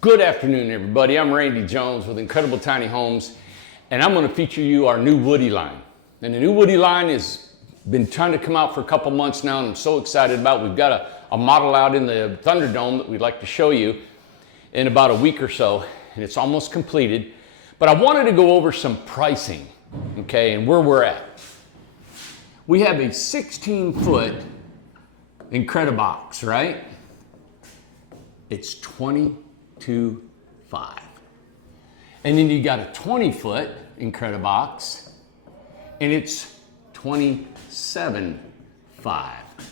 Good afternoon, everybody. I'm Randy Jones with Incredible Tiny Homes, and I'm going to feature you our new Woody line. And the new Woody line has been trying to come out for a couple months now, and I'm so excited about it. We've got a model out in the Thunderdome that we'd like to show you in about a week or so, and it's almost completed. But I wanted to go over some pricing, okay, and where we're at. We have a 16-foot Incredibox, right? It's $22,500. And then you got a 20-foot Incredibox, and it's $27,500.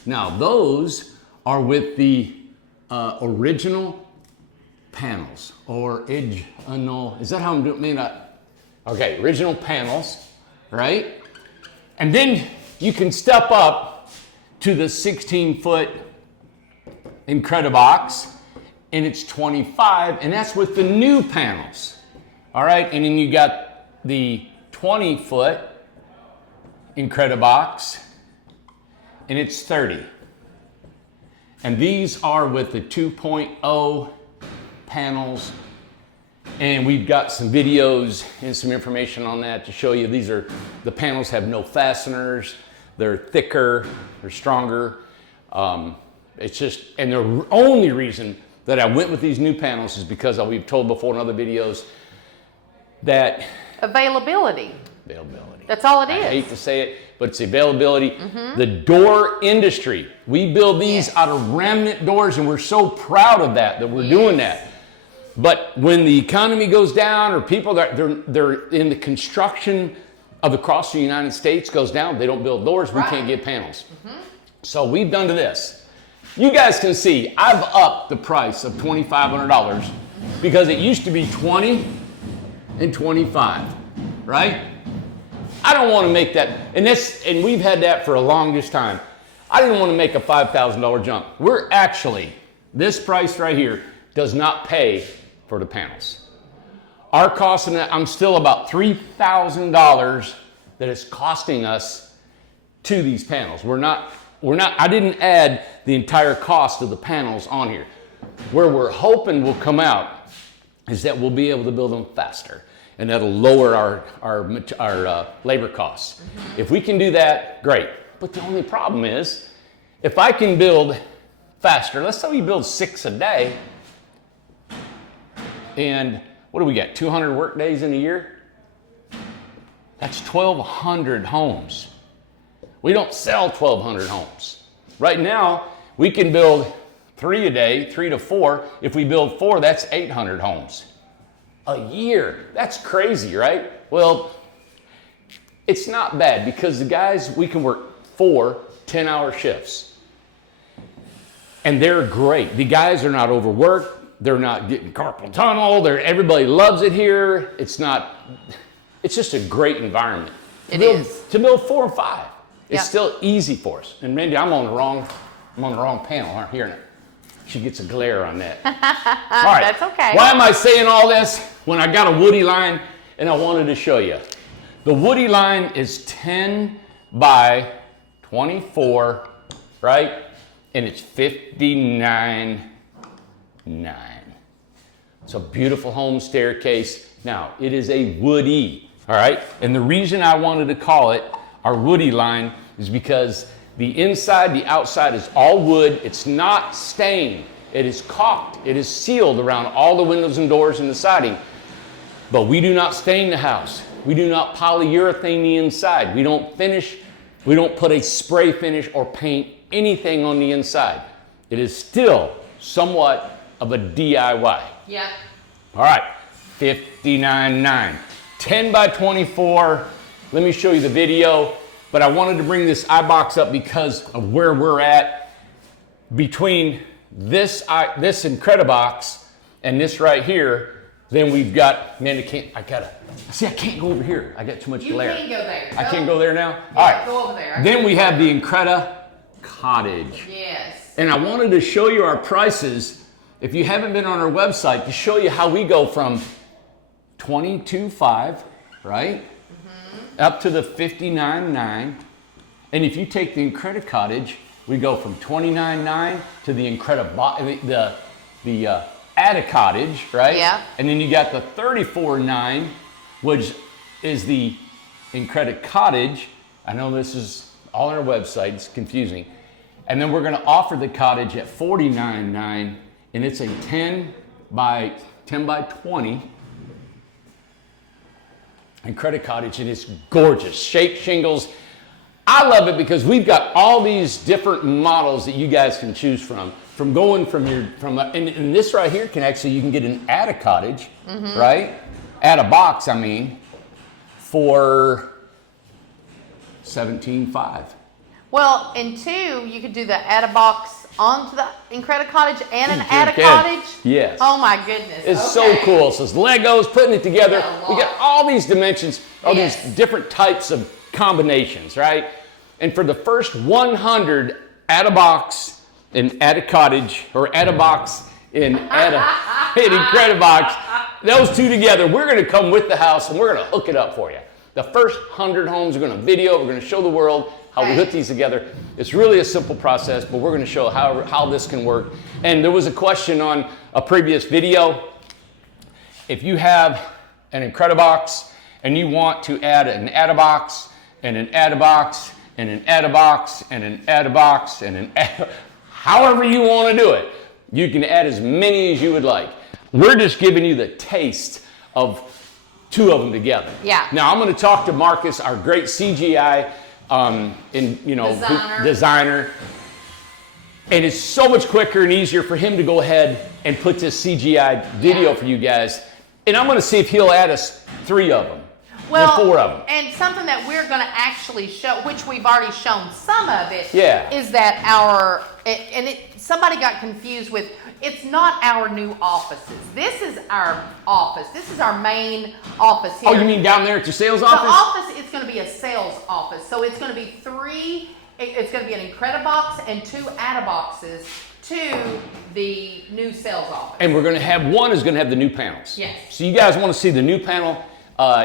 Now those are with the original panels, or original. Is that how I'm doing? Okay, original panels, right? And then you can step up to the 16-foot Incredibox, and it's $25,000, and that's with the new panels. All right, and then you got the 20-foot Incredibox, and it's $30,000. And these are with the 2.0 panels, and we've got some videos and some information on that to show you. The panels have no fasteners, they're thicker, they're stronger. It's just, and the only reason that I went with these new panels is because we've told before in other videos that availability. Availability. That's all it is. I hate to say it, but it's availability. Mm-hmm. The door industry. We build these out of remnant doors, and we're so proud of that we're doing that. But when the economy goes down, or people they're in the construction of across the United States goes down, they don't build doors, we can't get panels. Mm-hmm. So we've done to this. You guys can see I've upped the price of $2,500 because it used to be $20,000 and $25,000, right? I don't want to make that, and we've had that for the longest time. I didn't want to make a $5,000 jump. We're actually, this price right here does not pay for the panels. Our cost in that, I'm still about $3,000 that is costing us to these panels. I didn't add the entire cost of the panels on here. Where we're hoping will come out is that we'll be able to build them faster, and that'll lower our labor costs. Mm-hmm. If we can do that, great. But the only problem is, if I can build faster, let's say we build 6 a day, and what do we get, 200 work days in a year? That's 1,200 homes. We don't sell 1,200 homes. Right now, we can build 3 a day, 3 to 4. If we build 4, that's 800 homes a year. That's crazy, right? Well, it's not bad because the guys, we can work 4 10-hour shifts. And they're great. The guys are not overworked. They're not getting carpal tunnel. Everybody loves it here. It's just a great environment. To build 4 or 5. It's still easy for us. And Randy, I'm on the wrong panel. Aren't hearing it. She gets a glare on that. All right. That's okay. Why am I saying all this when I got a Woody line and I wanted to show you? The Woody line is 10 by 24, right? And it's $59,900. It's a beautiful home staircase. Now, it is a Woody, all right? And the reason I wanted to call it our Woody line is because the inside, the outside is all wood. It's not stained. It is caulked. It is sealed around all the windows and doors and the siding. But we do not stain the house. We do not polyurethane the inside. We don't put a spray finish or paint anything on the inside. It is still somewhat of a DIY. Yeah. All right, $59,900. 10 by 24. Let me show you the video, but I wanted to bring this iBox up because of where we're at between this Incredibox and this right here. Then we've got, man, I can't go over here. I got too much glare. You can't go there. I can't go there now? Yeah, all right. Go over there. Then we have the Incredi Cottage. Yes. And I wanted to show you our prices, if you haven't been on our website, to show you how we go from $22,500, right? Up to the $59,900. And if you take the Incredi Cottage, we go from $29,900 to the Add a Cottage, right? Yeah. And then you got the 34.9, which is the Incredible Cottage. I know this is all on our website, it's confusing. And then we're gonna offer the Cottage at 49.9, and it's a 10 by 20 Incredible Cottage, and it's gorgeous. Shaped shingles. I love it because we've got all these different models that you guys can choose from going and this right here you can get an Add a Cottage, right? Add a box, I mean, for $17,500. Well, and two, you could do the Add a Box onto the Incredible Cottage and an Add a Cottage. Yes. Oh my goodness. It's so cool. So it's Legos, putting it together. We got all these dimensions, all these different types of combinations, right? And for the first 100 Add a Box and Add a Cottage, or Add a Box and Add an Incredible Box, those two together, we're going to come with the house and we're going to hook it up for you. The first 100 homes, we're going to video, we're going to show the world how we hook these together. It's really a simple process, but we're going to show how this can work. And there was a question on a previous video. If you have an Incredible Box and you want to add an Add a Box and an Add a Box and an Add a Box and an Add a Box and an however you want to do it, you can add as many as you would like. We're just giving you the taste of two of them together. Yeah. Now I'm going to talk to Marcus, our great CGI designer. And it's so much quicker and easier for him to go ahead and put this CGI video for you guys. And I'm going to see if he'll add us 3 of them. Well, 4 of them. And something that we're going to actually show, which we've already shown some of it, Yeah. is that somebody got confused with, it's not our new offices. This is our office. This is our main office here. Oh, you mean down there at your sales office? The office is going to be a sales office. So it's going to be 3, it's going to be an Incredible Box and 2 Add a Boxes to the new sales office. And we're going to have, one is going to have the new panels. Yes. So you guys want to see the new panel,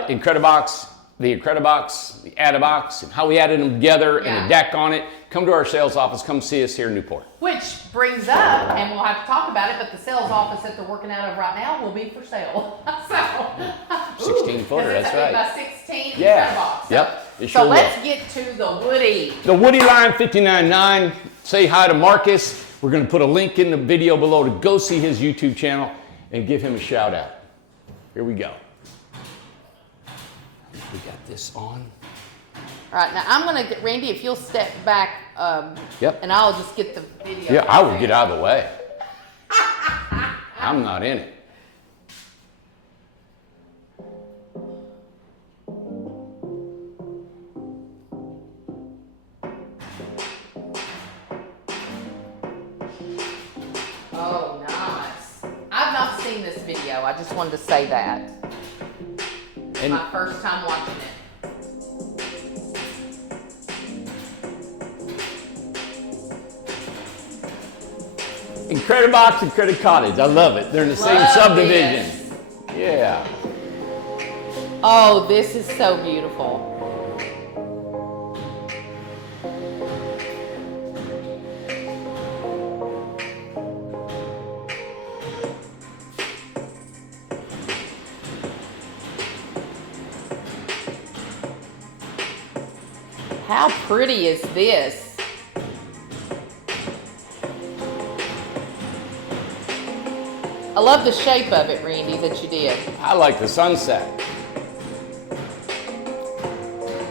Incredible Box, the Incredible Box, the Add a Box, and how we added them together and a deck on it. Come to our sales office. Come see us here in Newport. Which brings up, and we'll have to talk about it, but the sales office that they're working out of right now will be for sale. 16 footer, that's right. About 16 Incredible Box. Yep. So let's get to the Woody. The Woody line 59.9. Say hi to Marcus. We're going to put a link in the video below to go see his YouTube channel and give him a shout out. Here we go. We got this on. All right, now I'm going to get, Randy, if you'll step back, and I'll just get the video. Yeah, I will get out of the way. I'm not in it. Oh, nice. I've not seen this video. I just wanted to say that. It's my first time watching it. Incredible Box, Incredible Cottage. I love it. They're in the same subdivision. Yeah. Oh, this is so beautiful. How pretty is this? I love the shape of it, Randy, that you did. I like the sunset.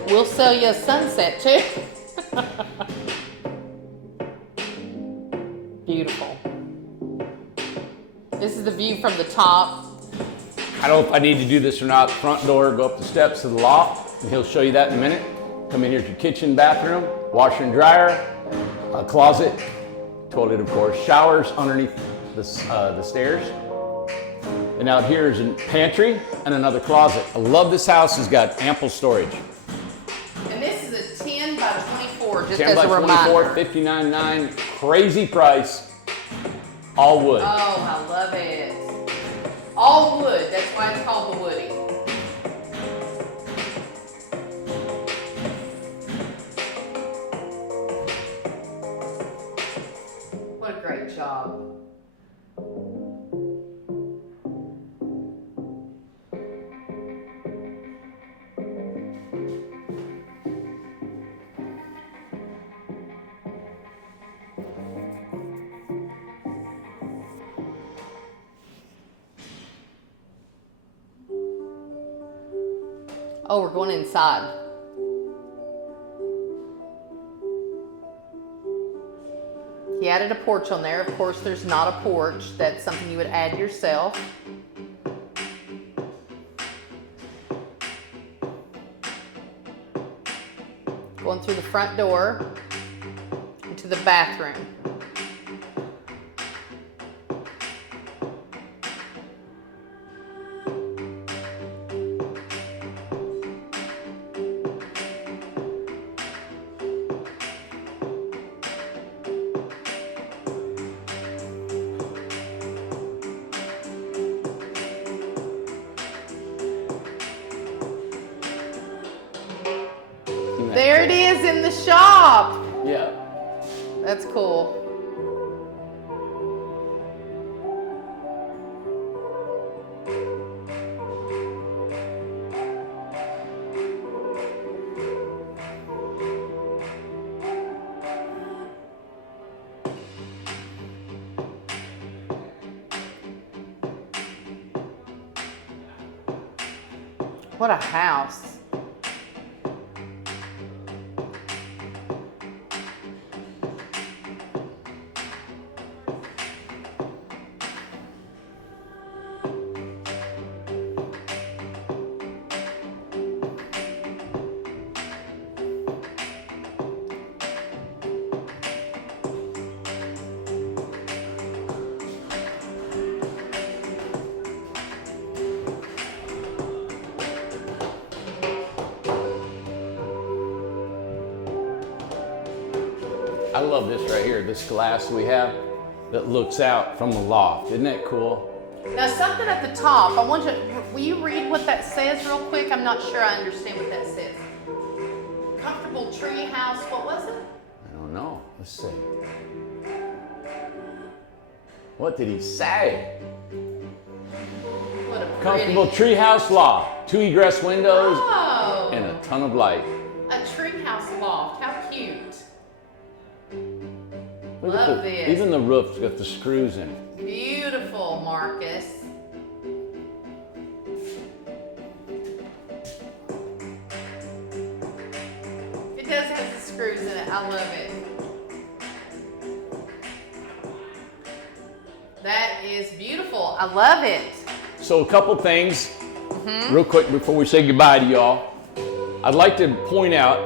We'll sell you a sunset too. Beautiful. This is the view from the top. I don't know if I need to do this or not. Front door, go up the steps to the loft, and he'll show you that in a minute. Come in here to your kitchen, bathroom, washer and dryer, a closet, toilet of course, showers underneath the stairs. And out here is a pantry and another closet. I love this house. It's got ample storage. And this is a 10 by 24, just 10 as by a 24, reminder. $59.9, crazy price, all wood. Oh, I love it. All wood, that's why it's called the Woody. What a great job. Oh, we're going inside. He added a porch on there. Of course, there's not a porch. That's something you would add yourself. Going through the front door into the bathroom. There it is in the shop. Yeah. That's cool. What a house. I love this right here, this glass we have that looks out from the loft. Isn't that cool? Now something at the top, I want you, will you read what that says real quick? I'm not sure I understand what that says. Comfortable tree house, what was it? I don't know. Let's see. What did he say? What a pretty. Comfortable treehouse loft, 2 egress windows, Oh, and a ton of light. a tree house loft, how cute. Look Love at this. Even the roof's got the screws in it. Beautiful, Marcus. It does have the screws in it. I love it. That is beautiful. I love it. So a couple things, real quick before we say goodbye to y'all. I'd like to point out,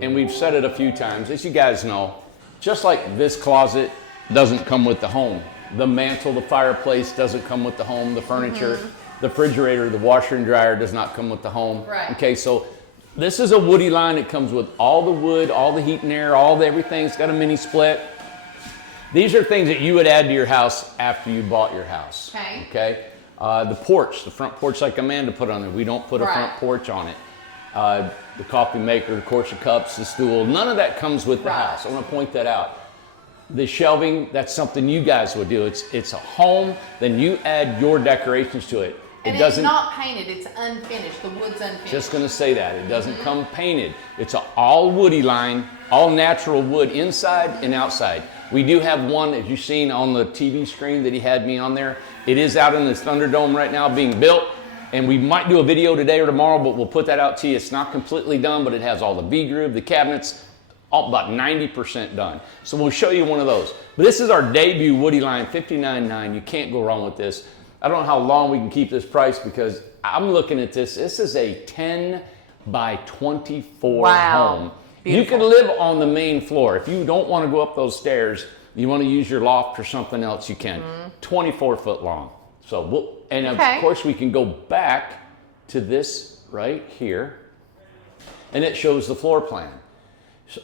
and we've said it a few times, as you guys know, just like this closet doesn't come with the home. The mantle, the fireplace doesn't come with the home. The furniture, the refrigerator, the washer and dryer does not come with the home. Right. Okay, so this is a woody line. It comes with all the wood, all the heat and air, all the everything. It's got a mini split. These are things that you would add to your house after you bought your house. Okay. Okay. The porch, the front porch like Amanda put on there. We don't put a front Right. porch on it. The coffee maker, of course, the cups, the stool, none of that comes with the Right. house. I want to point that out. The shelving, that's something you guys would do. It's a home, then you add your decorations to it. And It it's doesn't, not painted. It's unfinished. The wood's unfinished. just gonna say that. It doesn't come painted. It's an all woody line, all natural wood inside and outside. We do have one, as you've seen on the TV screen that he had me on there. It is out in the Thunderdome right now being built. And we might do a video today or tomorrow, but we'll put that out to you. It's not completely done, but it has all the V-groove, the cabinets, all about 90% done. So we'll show you one of those. But this is our debut woody line, $59.9. You can't go wrong with this. I don't know how long we can keep this price because I'm looking at this. This is a 10 by 24 Wow. home. Beautiful. You can live on the main floor. If you don't want to go up those stairs, you want to use your loft or something else, you can. 24 foot long. So and of Okay. course we can go back to this right here, and it shows the floor plan.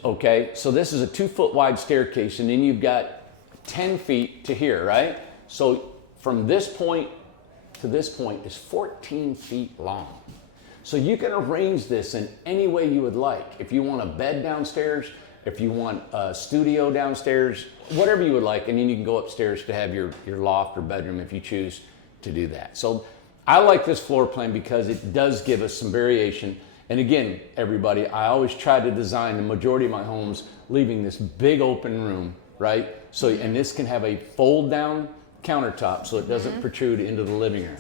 Okay, so this is a 2 foot wide staircase, and then you've got 10 feet to here, right? So from this point to this point is 14 feet long. So you can arrange this in any way you would like. If you want a bed downstairs, if you want a studio downstairs, whatever you would like, and then you can go upstairs to have your loft or bedroom if you choose to do that. So I like this floor plan because it does give us some variation. And again, everybody, I always try to design the majority of my homes leaving this big open room, right? So, and this can have a fold down countertop so it doesn't protrude into the living room,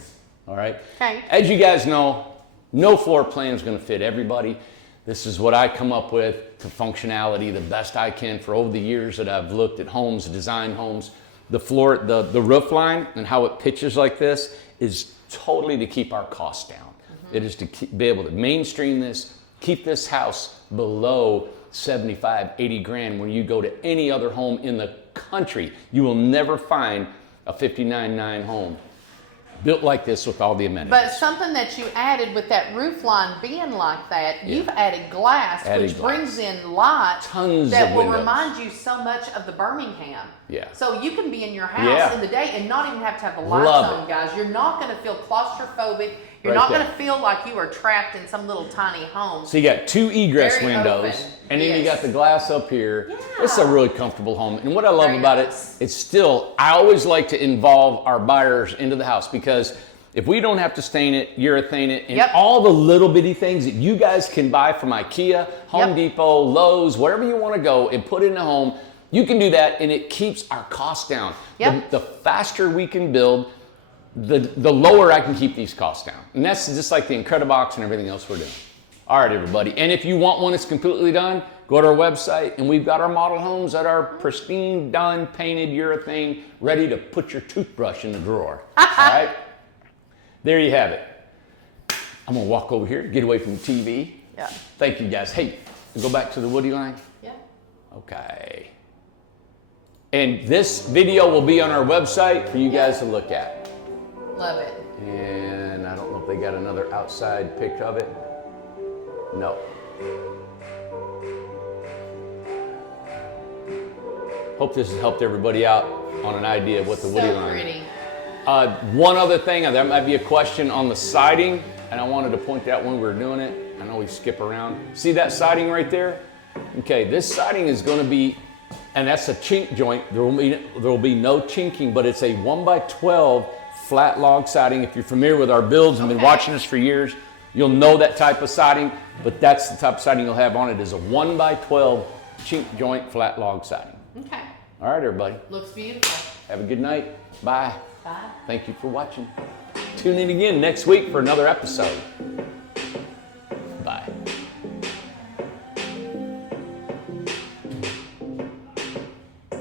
all right? Okay. As you guys know, No floor plan is going to fit everybody. This is what I come up with to functionality the best I can for over the years that I've looked at homes, designed homes. The floor, the roof line and how it pitches like this is totally to keep our costs down. It is to be able to mainstream this, keep this house below 75, 80 grand. When you go to any other home in the country, you will never find a 59.9 home built like this with all the amenities. But something that you added with that roof line being like that, you've added glass, which brings in light Tons that of will windows. remind you so much of the Birmingham. Yeah. So you can be in your house in the day and not even have to have the lights on, guys. You're not going to feel claustrophobic. You're not going to feel like you are trapped in some little tiny home. So you got 2 egress Very windows, open. and then you got the glass up here. Yeah. It's a really comfortable home. And what I love Very about nice. it, it's still, I always like to involve our buyers into the house, because if we don't have to stain it, urethane it, and all the little bitty things that you guys can buy from IKEA, Home Depot, Lowe's, wherever you want to go and put in a home, you can do that, and it keeps our costs down. The faster we can build, the lower I can keep these costs down. And that's just like the Incredibox and everything else we're doing. All right, everybody. And if you want one that's completely done, go to our website, and we've got our model homes that are pristine, done, painted, urethane, ready to put your toothbrush in the drawer. All right? There you have it. I'm going to walk over here, get away from the TV. Yeah. Thank you, guys. Hey, go back to the Woody line. Yeah. Okay. And this video will be on our website for you guys to look at. Love it. And I don't know if they got another outside pic of it. No. Hope this has helped everybody out on an idea of what the Woody line is. Pretty. One other thing, there might be a question on the siding, and I wanted to point that when we were doing it. I know we skip around. See that siding right there? Okay, this siding is going to be, and that's a chink joint. There will be no chinking, but it's a 1x12 flat log siding. If you're familiar with our builds and been watching us for years, you'll know that type of siding, but that's the type of siding you'll have on it, is a 1x12 chink joint flat log siding. Okay. All right, everybody. Looks beautiful. Have a good night. Bye. Bye. Thank you for watching. Tune in again next week for another episode.